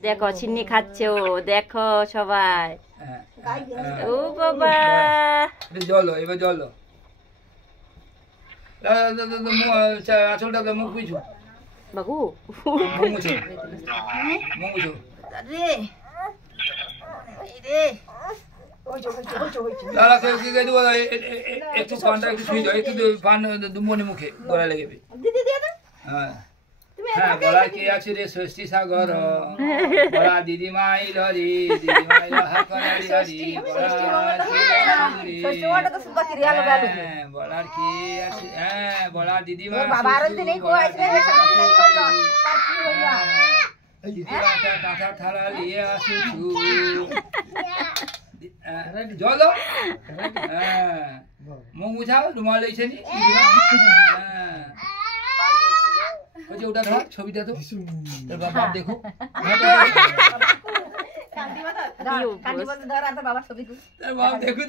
দেখো চিনি খাচ্ছে ও, দেখো সবাই। ও বাবা, জল এবার জল আসলটা মুখ পিছু বাবু মুছু মুছু লালা কি দেবো একটু পানটা একটু ছুঁয়ে দাও, একটু পান দুমনি মুখে গলা লেগে। হ্যাঁ হ্যাঁ, বলা কি আছে রে ষষ্ঠী সাগর, বলা দিদিমা আইল রে, দিদিমা আইল হাকনারি হরি, বলার কি আছে, হ্যাঁ বলা দিদিমা কাঁথা থালা নিয়ে আসুছু জল। হ্যাঁ মুখ মুছাও, রুমাল লইছে নি। হ্যাঁ ওটা ধর ছবিটা তো তোর বাবা দেখো, বাবা ছবি তোর বাবা দেখো।